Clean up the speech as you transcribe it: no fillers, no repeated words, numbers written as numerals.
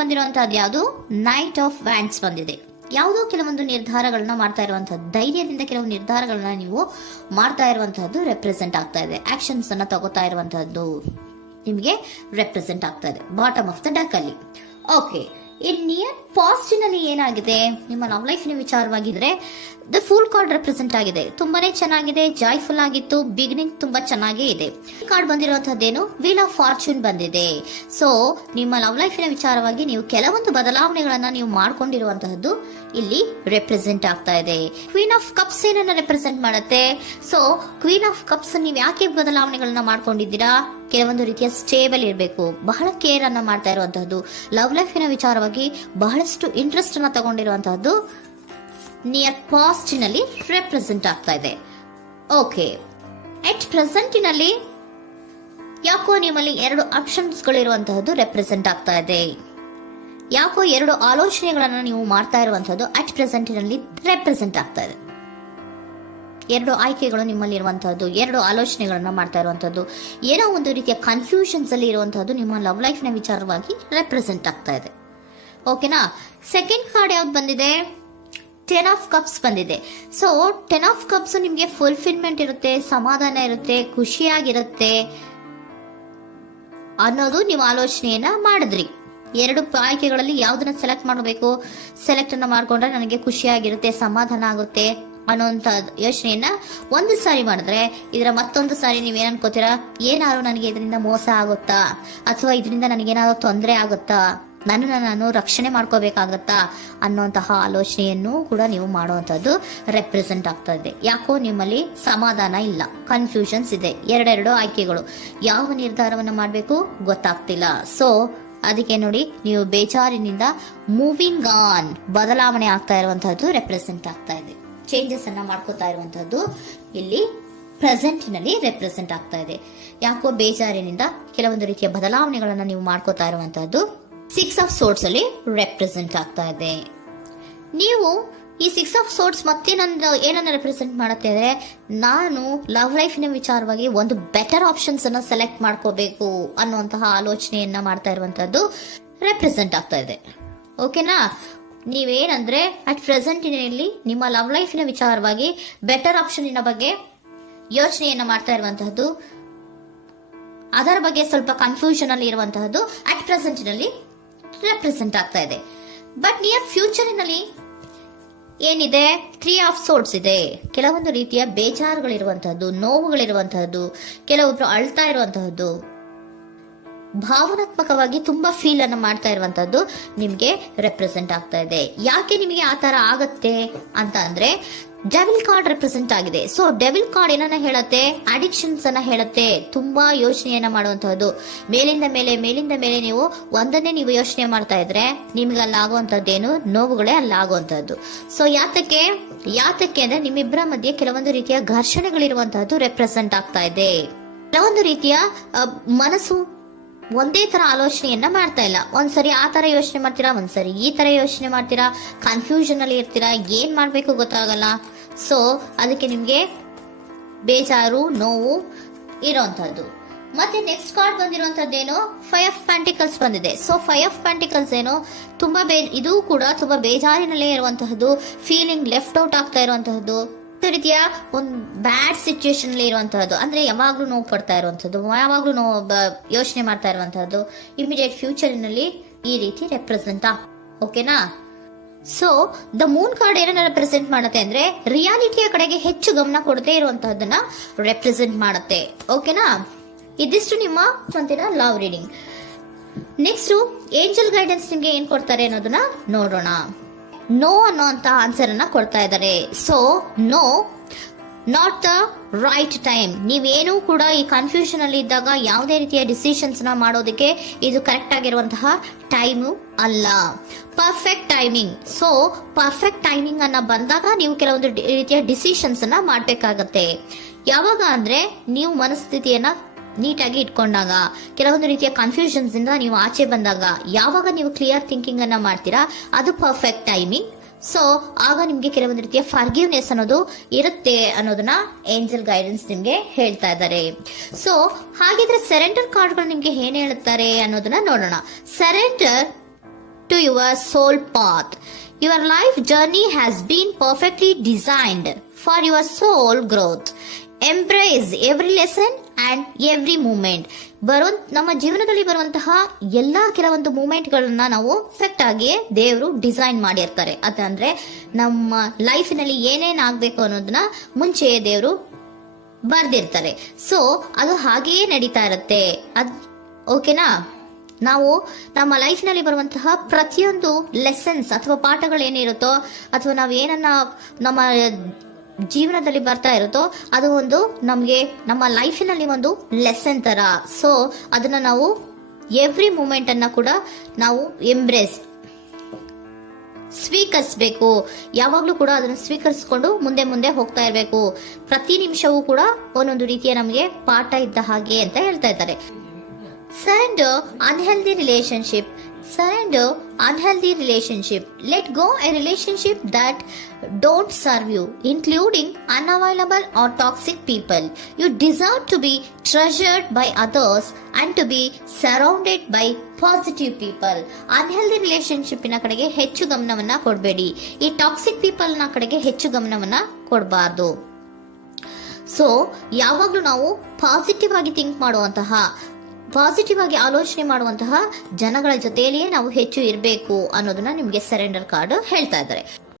ಬಂದಿರುವಂತಹದ್ದು ಯಾವುದು? Knight of wands ಬಂದಿದೆ. ಯಾವುದೋ ಕೆಲವೊಂದು ನಿರ್ಧಾರಗಳನ್ನ ಮಾಡ್ತಾ ಇರುವಂತಹದ್ದು, ಧೈರ್ಯದಿಂದ ಕೆಲವು ನಿರ್ಧಾರಗಳನ್ನ ನೀವು ಮಾಡ್ತಾ ಇರುವಂತಹದ್ದು ರೆಪ್ರೆಸೆಂಟ್ ಆಗ್ತಾ ಇದೆ. ಆಕ್ಷನ್ಸ್ ಅನ್ನ ತಗೋತಾ ಇರುವಂತಹದ್ದು ನಿಮಗೆ ರೆಪ್ರೆಸೆಂಟ್ ಆಗ್ತಾ ಇದೆ ಬಾಟಮ್ ಆಫ್ ದ ಡಕ್ ಅಲ್ಲಿ. ಓಕೆ, ಇನ್ ನಿಯರ್ ಪಾಸ್ಟಿನಲ್ಲಿ ಏನಾಗಿದೆ? ನಿಮ್ಮ ಲವ್ ಲೈಫಿನ ವಿಚಾರವಾಗಿದ್ರೆ ದ ಫೂಲ್ ಕಾರ್ಡ್ ರೆಪ್ರೆಸೆಂಟ್ ಆಗಿದೆ. ತುಂಬಾನೇ ಚೆನ್ನಾಗಿದೆ, ಜಾಯ್ಫುಲ್ ಆಗಿತ್ತು, ಬಿಗಿನಿಂಗ್ ತುಂಬಾ ಚೆನ್ನಾಗೇ ಇದೆ. ಕಾರ್ಡ್ ಬಂದಿರುವಂತಹದ್ದೇನು? ವೀಲ್ ಆಫ್ ಫಾರ್ಚೂನ್ ಬಂದಿದೆ. ಸೊ ನಿಮ್ಮ ಲವ್ ಲೈಫಿನ ವಿಚಾರವಾಗಿ ನೀವು ಕೆಲವೊಂದು ಬದಲಾವಣೆಗಳನ್ನ ನೀವು ಮಾಡ್ಕೊಂಡಿರುವಂತಹದ್ದು ಇಲ್ಲಿ ರೆಪ್ರೆಸೆಂಟ್ ಆಗ್ತಾ ಇದೆ. ಕ್ವೀನ್ ಆಫ್ ಕಪ್ಸ್ ಏನನ್ನ ರೆಪ್ರೆಸೆಂಟ್ ಮಾಡುತ್ತೆ? ಸೊ ಕ್ವೀನ್ ಆಫ್ ಕಪ್ಸ್ ನೀವು ಯಾಕೆ ಬದಲಾವಣೆಗಳನ್ನ ಮಾಡ್ಕೊಂಡಿದ್ದೀರಾ? ಕೆಲವೊಂದು ರೀತಿಯ ಸ್ಟೇಬಲ್ ಇರಬೇಕು, ಬಹಳ ಕೇರ್ ಅನ್ನ ಮಾಡ್ತಾ ಇರುವಂತಹದ್ದು, ಲವ್ ಲೈಫಿನ ವಿಚಾರವಾಗಿ ಬಹಳಷ್ಟು ಇಂಟ್ರೆಸ್ಟ್ ಅನ್ನ ತಗೊಂಡಿರುವಂತಹದ್ದು ನಿಯರ್ ಪಾಸ್ಟಿನಲ್ಲಿ ರೆಪ್ರೆಸೆಂಟ್ ಆಗ್ತಾ ಇದೆ. ಓಕೆ, ಎಟ್ ಪ್ರೆಸೆಂಟಿನಲ್ಲಿ ಯಾಕೋ ನಿಮ್ಮಲ್ಲಿ 2 ಆಪ್ಷನ್ಸ್ಗಳಿರುವಂತಹದ್ದು ರೆಪ್ರೆಸೆಂಟ್ ಆಗ್ತಾ ಇದೆ. ಯಾಕೋ 2 ಆಲೋಚನೆಗಳನ್ನ ನೀವು ಮಾಡ್ತಾ ಇರುವಂತಹದ್ದು ಅಟ್ ಪ್ರೆಸೆಂಟಿನಲ್ಲಿ ರೆಪ್ರೆಸೆಂಟ್ ಆಗ್ತಾ ಇದೆ. 2 ಆಯ್ಕೆಗಳು ನಿಮ್ಮಲ್ಲಿ ಇರುವಂತಹದ್ದು, 2 ಆಲೋಚನೆಗಳನ್ನ ಮಾಡ್ತಾ ಇರುವಂತಹದ್ದು, ಏನೋ ಒಂದು ರೀತಿಯ ಕನ್ಫ್ಯೂಷನ್ಸ್ ಅಲ್ಲಿ ಇರುವಂತಹದ್ದು ನಿಮ್ಮ ಲವ್ ಲೈಫ್ ನ ವಿಚಾರವಾಗಿ ರೆಪ್ರೆಸೆಂಟ್ ಆಗ್ತಾ ಇದೆ. ಓಕೆನಾ? ಸೆಕೆಂಡ್ ಕಾರ್ಡ್ ಯಾವ್ದು ಬಂದಿದೆ? 10 ಆಫ್ ಕಪ್ಸ್ ಬಂದಿದೆ. ಸೊ 10 ಆಫ್ ಕಪ್ಸ್ ನಿಮ್ಗೆ ಫುಲ್ಫಿಲ್ಮೆಂಟ್ ಇರುತ್ತೆ, ಸಮಾಧಾನ ಇರುತ್ತೆ, ಖುಷಿಯಾಗಿರುತ್ತೆ ಅನ್ನೋದು ನೀವು ಆಲೋಚನೆಯನ್ನ ಮಾಡಿದ್ರಿ. 2 ಆಯ್ಕೆಗಳಲ್ಲಿ ಯಾವ್ದನ್ನ ಸೆಲೆಕ್ಟ್ ಮಾಡಬೇಕು? ಸೆಲೆಕ್ಟ್ ಅನ್ನ ಮಾಡ್ಕೊಂಡ್ರೆ ನನಗೆ ಖುಷಿಯಾಗಿರುತ್ತೆ, ಸಮಾಧಾನ ಆಗುತ್ತೆ ಅನ್ನೋಂತ ಯೋಚನೆಯನ್ನ ಒಂದು ಸಾರಿ ಮಾಡಿದ್ರೆ, ಇದರ ಮತ್ತೊಂದು ಸಾರಿ ನೀವ್ ಏನ್ ಅನ್ಕೋತೀರಾ? ಏನಾದ್ರು ನನಗೆ ಇದರಿಂದ ಮೋಸ ಆಗುತ್ತಾ, ಅಥವಾ ಇದರಿಂದ ನನಗೇನಾದ್ರು ತೊಂದರೆ ಆಗುತ್ತಾ, ನನ್ನನ್ನು ನಾನು ರಕ್ಷಣೆ ಮಾಡ್ಕೋಬೇಕಾಗತ್ತಾ ಅನ್ನೋಂತಹ ಆಲೋಚನೆಯನ್ನು ಕೂಡ ನೀವು ಮಾಡುವಂತದ್ದು ರೆಪ್ರೆಸೆಂಟ್ ಆಗ್ತಾ ಇದೆ. ಯಾಕೋ ನಿಮ್ಮಲ್ಲಿ ಸಮಾಧಾನ ಇಲ್ಲ, ಕನ್ಫ್ಯೂಷನ್ಸ್ ಇದೆ, 2 ಆಯ್ಕೆಗಳು, ಯಾವ ನಿರ್ಧಾರವನ್ನು ಮಾಡಬೇಕು ಗೊತ್ತಾಗ್ತಿಲ್ಲ. ಸೊ ಅದಕ್ಕೆ ನೋಡಿ, ನೀವು ಬೇಜಾರಿನಿಂದ ಮೂವಿಂಗ್ ಆನ್, ಬದಲಾವಣೆ ಆಗ್ತಾ ಇರುವಂತಹದ್ದು ರೆಪ್ರೆಸೆಂಟ್ ಆಗ್ತಾ ಇದೆ. ಚೇಂಜಸ್ ಅನ್ನ ಮಾಡ್ಕೋತಾ ಇರುವಂತಹದ್ದು ಇಲ್ಲಿ ಪ್ರೆಸೆಂಟಿನಲ್ಲಿ ರೆಪ್ರೆಸೆಂಟ್ ಆಗ್ತಾ ಇದೆ. ಯಾಕೋ ಬೇಜಾರಿನಿಂದ ಕೆಲವೊಂದು ರೀತಿಯ ಬದಲಾವಣೆಗಳನ್ನ ನೀವು ಮಾಡ್ಕೋತಾ ಇರುವಂತಹದ್ದು 6 ಆಫ್ ಸೋರ್ಟ್ಸ್ ಅಲ್ಲಿ ರೆಪ್ರೆಸೆಂಟ್ ಆಗ್ತಾ ಇದೆ. ನೀವು ಈ 6 ಆಫ್ ಸೋರ್ಟ್ಸ್ ಮತ್ತೆ ಏನನ್ನ ರೆಪ್ರೆಸೆಂಟ್ ಮಾಡುತ್ತೆ ಅಂದ್ರೆ, ನಾನು ಲವ್ ಲೈಫಿನ ವಿಚಾರವಾಗಿ ಒಂದು ಬೆಟರ್ ಆಪ್ಷನ್ಸ್ ಅನ್ನ ಸೆಲೆಕ್ಟ್ ಮಾಡ್ಕೋಬೇಕು ಅನ್ನುವಂತಹ ಆಲೋಚನೆಯನ್ನ ಮಾಡ್ತಾ ಇರುವಂತಹದ್ದು ರೆಪ್ರೆಸೆಂಟ್ ಆಗ್ತಾ ಇದೆ. ಓಕೆನಾ? ನೀವೇನಂದ್ರೆ ಅಟ್ ಪ್ರೆಸೆಂಟಿನಲ್ಲಿ ನಿಮ್ಮ ಲವ್ ಲೈಫಿನ ವಿಚಾರವಾಗಿ ಬೆಟರ್ ಆಪ್ಷನ್ ಬಗ್ಗೆ ಯೋಚನೆಯನ್ನ ಮಾಡ್ತಾ ಇರುವಂತಹದ್ದು, ಅದರ ಬಗ್ಗೆ ಸ್ವಲ್ಪ ಕನ್ಫ್ಯೂಷನ್ ಅಲ್ಲಿ ಇರುವಂತಹದ್ದು ಅಟ್ ಪ್ರೆಸೆಂಟಿನಲ್ಲಿ ರೆಪ್ರೆಸೆಂಟ್ ಆಗ್ತಾ ಇದೆ. ಬಟ್ ನಿಯರ್ ಫ್ಯೂಚರಿನಲ್ಲಿ ಏನಿದೆ? 3 ಆಫ್ ಸೋರ್ಟ್ಸ್ ಇದೆ. ಕೆಲವೊಂದು ರೀತಿಯ ಬೇಜಾರುಗಳಿರುವಂತಹದ್ದು, ನೋವುಗಳಿರುವಂತಹದ್ದು, ಕೆಲವೊಬ್ರು ಅಳ್ತಾ ಇರುವಂತಹದ್ದು, ಭಾವನಾತ್ಮಕವಾಗಿ ತುಂಬಾ ಫೀಲ್ ಅನ್ನ ಮಾಡ್ತಾ ಇರುವಂತಹದ್ದು ನಿಮ್ಗೆ ರೆಪ್ರೆಸೆಂಟ್ ಆಗ್ತಾ ಇದೆ. ಯಾಕೆ ನಿಮಗೆ ಆ ತರ ಆಗತ್ತೆ ಅಂತ ಅಂದ್ರೆ, ಡೆವಿಲ್ ಕಾರ್ಡ್ ರೆಪ್ರೆಸೆಂಟ್ ಆಗಿದೆ. ಸೊ ಡೆವಿಲ್ ಕಾರ್ಡ್ ಏನನ್ನ ಹೇಳುತ್ತೆ? ಅಡಿಕ್ಷನ್ಸ್ ಅನ್ನ ಹೇಳುತ್ತೆ. ತುಂಬಾ ಯೋಚನೆಯನ್ನ ಮಾಡುವಂತಹದ್ದು, ಮೇಲಿಂದ ಮೇಲೆ ನೀವು ಒಂದನ್ನೇ ನೀವು ಯೋಚನೆ ಮಾಡ್ತಾ ಇದ್ರೆ ನಿಮ್ಗೆ ಅಲ್ಲಾಗುವಂತದ್ದೇನು? ನೋವುಗಳೇ ಅಲ್ಲಾಗುವಂತಹದ್ದು. ಸೊ ಯಾತಕ್ಕೆ ಅಂದ್ರೆ ನಿಮ್ಮಿಬ್ಬರ ಮಧ್ಯೆ ಕೆಲವೊಂದು ರೀತಿಯ ಘರ್ಷಣೆಗಳಿರುವಂತಹದ್ದು ರೆಪ್ರೆಸೆಂಟ್ ಆಗ್ತಾ ಇದೆ. ಕೆಲವೊಂದು ರೀತಿಯ ಮನಸ್ಸು ಒಂದೇ ತರ ಆಲೋಚನೆಯನ್ನ ಮಾಡ್ತಾ ಇಲ್ಲ. ಒಂದ್ಸರಿ ಆ ತರ ಯೋಚನೆ ಮಾಡ್ತೀರಾ, ಒಂದ್ಸರಿ ಈ ತರ ಯೋಚನೆ ಮಾಡ್ತೀರಾ, ಕನ್ಫ್ಯೂಷನ್ ಅಲ್ಲಿ ಇರ್ತೀರಾ, ಏನ್ ಮಾಡ್ಬೇಕು ಗೊತ್ತಾಗಲ್ಲ. ಸೊ ಅದಕ್ಕೆ ನಿಮ್ಗೆ ಬೇಜಾರು, ನೋವು ಇರೋಂಥದ್ದು. ಮತ್ತೆ ನೆಕ್ಸ್ಟ್ ಕಾರ್ಡ್ ಬಂದಿರುವಂತದ್ದೇನು? 5 ಆಫ್ ಪ್ಯಾಂಟಿಕಲ್ಸ್ ಬಂದಿದೆ. ಸೊ 5 ಆಫ್ ಪ್ಯಾಂಟಿಕಲ್ಸ್ ಏನು? ತುಂಬಾ ಇದು ಕೂಡ ತುಂಬಾ ಬೇಜಾರಿನಲ್ಲೇ ಇರುವಂತಹದ್ದು, ಫೀಲಿಂಗ್ ಲೆಫ್ಟ್ ಔಟ್ ಆಗ್ತಾ ಇರುವಂತಹದ್ದು, ರೀತಿಯ ಒಂದು ಬ್ಯಾಡ್ ಸಿಚುಯೇಷನ್ ಅಲ್ಲಿ ಇರುವಂತಹದ್ದು, ಅಂದ್ರೆ ಯಾವಾಗ್ಲೂ ನೋವು ಪಡ್ತಾ ಇರುವಂತಹದ್ದು, ಯಾವಾಗ್ಲೂ ಯೋಚನೆ ಮಾಡ್ತಾ ಇರುವಂತಹದ್ದು, ಇಮಿಡಿಯೇಟ್ ಫ್ಯೂಚರಿನಲ್ಲಿ ಈ ರೀತಿ ರೆಪ್ರೆಸೆಂಟ್. ಓಕೆನಾ? ಸೊ ದ ಮೂನ್ ಕಾರ್ಡ್ ಏನನ್ನ ರೆಪ್ರೆಸೆಂಟ್ ಮಾಡುತ್ತೆ ಅಂದ್ರೆ, ರಿಯಾಲಿಟಿಯ ಕಡೆಗೆ ಹೆಚ್ಚು ಗಮನ ಕೊಡದೇ ಇರುವಂತಹದನ್ನ ರೆಪ್ರೆಸೆಂಟ್ ಮಾಡುತ್ತೆ. ಓಕೆನಾ? ಇದಿಷ್ಟು ನಿಮ್ಮ love reading. Next angel guidance ನಿಮ್ಗೆ ಏನ್ ಕೊಡ್ತಾರೆ ಅನ್ನೋದನ್ನ ನೋಡೋಣ. ನೋ ಅನ್ನೋಂತ ಆನ್ಸರ್ ಅನ್ನ ಕೊಡ್ತಾ ಇದ್ದಾರೆ. So no, not the right time. ನೀವೇನು ಕೂಡ ಈ ಕನ್ಫ್ಯೂಷನ್ ಅಲ್ಲಿ ಇದ್ದಾಗ ಯಾವುದೇ ರೀತಿಯ ಡಿಸಿಷನ್ಸ್ ನ ಮಾಡೋದಕ್ಕೆ ಇದು ಕರೆಕ್ಟ್ ಆಗಿರುವಂತಹ ಟೈಮು ಅಲ್ಲ. Perfect timing. So perfect timing ಅನ್ನ ಬಂದಾಗ ನೀವು ಕೆಲವೊಂದು ರೀತಿಯ ಡಿಸಿಷನ್ಸ್ ಅನ್ನ ಮಾಡ್ಬೇಕಾಗತ್ತೆ. ಯಾವಾಗ ಅಂದ್ರೆ ನೀವು ಮನಸ್ಥಿತಿಯನ್ನ ನೀಟಾಗಿ ಇಟ್ಕೊಂಡಾಗ, ಕೆಲವೊಂದು ರೀತಿಯ ಕನ್ಫ್ಯೂಷನ್ಸ್ ಇಂದ ನೀವು ಆಚೆ ಬಂದಾಗ, ಯಾವಾಗ ನೀವು ಕ್ಲಿಯರ್ ಥಿಂಕಿಂಗ್ ಅನ್ನ ಮಾಡ್ತೀರಾ ಅದು ಪರ್ಫೆಕ್ಟ್ ಟೈಮಿಂಗ್. ಸೊ ಆಗ ನಿಮ್ಗೆ ಕೆಲವೊಂದು ರೀತಿಯ ಫರ್ಗಿವ್ನೆಸ್ ಅನ್ನೋದು ಇರುತ್ತೆ ಅನ್ನೋದನ್ನ ಏಂಜಲ್ ಗೈಡೆನ್ಸ್ ನಿಮ್ಗೆ ಹೇಳ್ತಾ ಇದ್ದಾರೆ. ಸೊ ಹಾಗಿದ್ರೆ ಸರೆಂಡರ್ ಕಾರ್ಡ್ಗಳು ನಿಮ್ಗೆ ಏನ್ ಹೇಳುತ್ತಾರೆ ಅನ್ನೋದನ್ನ ನೋಡೋಣ. Surrender to your soul path. Your life journey has been perfectly designed for your soul growth. Embrace every lesson and every moment. ನಮ್ಮ ಜೀವನದಲ್ಲಿ ಬರುವಂತಹ ಎಲ್ಲಾ ಕೆಲವೊಂದು ಮೂಮೆಂಟ್ಗಳನ್ನ ನಾವು ಪರ್ಫೆಕ್ಟ್ ಆಗಿ ದೇವರು ಡಿಸೈನ್ ಮಾಡಿರ್ತಾರೆ. ಅದಂದ್ರೆ ನಮ್ಮ ಲೈಫಿನಲ್ಲಿ ಏನೇನ್ ಆಗ್ಬೇಕು ಅನ್ನೋದನ್ನ ಮುಂಚೆಯೇ ದೇವರು ಬರ್ದಿರ್ತಾರೆ. ಸೊ ಅದು ಹಾಗೆಯೇ ನಡೀತಾ ಇರುತ್ತೆ. ಓಕೆನಾ? ನಾವು ನಮ್ಮ ಲೈಫ್ ನಲ್ಲಿ ಬರುವಂತಹ ಪ್ರತಿಯೊಂದು ಲೆಸನ್ಸ್ ಅಥವಾ ಪಾಠಗಳೇನಿರುತ್ತೋ ಅಥವಾ ನಾವು ಏನನ್ನ ನಮ್ಮ ಜೀವನದಲ್ಲಿ ಬರ್ತಾ ಇರುತ್ತೋ ಅದು ಒಂದು ನಮಗೆ ನಮ್ಮ ಲೈಫಿನಲ್ಲಿ ಒಂದು ಲೆಸನ್ ತರ. ಸೊ ಅದನ್ನ ನಾವು ಎವ್ರಿ ಮೂಮೆಂಟ್ ಅನ್ನ ಕೂಡ ನಾವು ಎಂಬ್ರೇಸ್ ಸ್ವೀಕರಿಸಬೇಕು. ಯಾವಾಗ್ಲೂ ಕೂಡ ಅದನ್ನು ಸ್ವೀಕರಿಸಿಕೊಂಡು ಮುಂದೆ ಮುಂದೆ ಹೋಗ್ತಾ ಇರಬೇಕು. ಪ್ರತಿ ನಿಮಿಷವೂ ಕೂಡ ಒಂದೊಂದು ರೀತಿಯ ನಮಗೆ ಪಾಠ ಇದ್ದ ಹಾಗೆ ಅಂತ ಹೇಳ್ತಾ ಇದ್ದಾರೆ. Surrender unhealthy relationship. Surrender unhealthy relationship. Let go a relationship that don't serve you, including unavailable or toxic people. You deserve to be treasured by others and to be surrounded by positive people. Unhealthy relationship ನ ಕಡೆಗೆ ಹೆಚ್ಚು ಗಮನವನ್ನ ಕೊಡಬೇಡಿ. ಈ toxic people ನ ಕಡೆಗೆ ಹೆಚ್ಚು ಗಮನವನ್ನ ಕೊಡಬಾರ್ದು. So ಯಾವಾಗ್ಲೂ ನಾವು ಪಾಸಿಟಿವ್ ಆಗಿ ಥಿಂಕ್ ಮಾಡುವಂತಹ, ಪಾಸಿಟಿವ್ ಆಗಿ ಆಲೋಚನೆ ಮಾಡುವಂತಹ ಜನಗಳ ಜೊತೆಯಲ್ಲಿಯೇ ನಾವು ಹೆಚ್ಚು ಇರಬೇಕು ಅನ್ನೋದನ್ನ ನಿಮಗೆ ಸರೆಂಡರ್ ಕಾರ್ಡ್ ಹೇಳ್ತಾ ಇದ್ದಾರೆ.